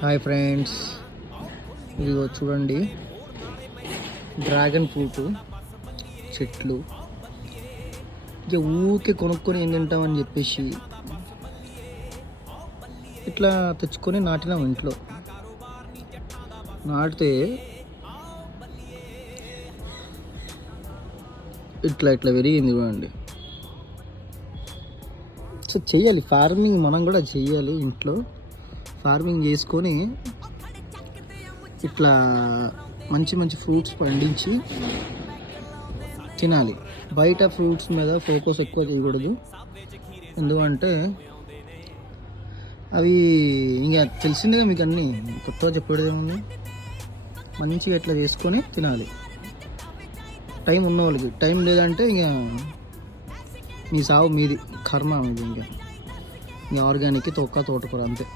Hi friends, ఇదిగో చూడండి, dragon fruit చెట్లు. ఇక ఊరికే కొనుక్కొని ఏం తింటామని చెప్పేసి ఇట్లా తెచ్చుకొని నాటినాం ఇంట్లో. నాటితే ఇట్లా ఇట్లా పెరిగింది చూడండి. సో చెయ్యాలి, ఫార్మింగ్ మనం కూడా చెయ్యాలి. ఇంట్లో ఫార్మింగ్ చేసుకొని ఇట్లా మంచి మంచి ఫ్రూట్స్ పండించి తినాలి. బయట ఫ్రూట్స్ మీద ఫోకస్ ఎక్కువ చేయకూడదు, ఎందుకంటే అవి ఇంకా తెలిసిందిగా మీకు అన్నీ కొత్తగా చెప్పేది ఏముంది. మంచిగా ఇట్లా చేసుకొని తినాలి. టైం ఉన్న వాళ్ళకి, టైం లేదంటే ఇంకా మీ సాగు మీది, కర్మ మీది. ఇంకా ఆర్గానిక్ తోటకూర అంతే.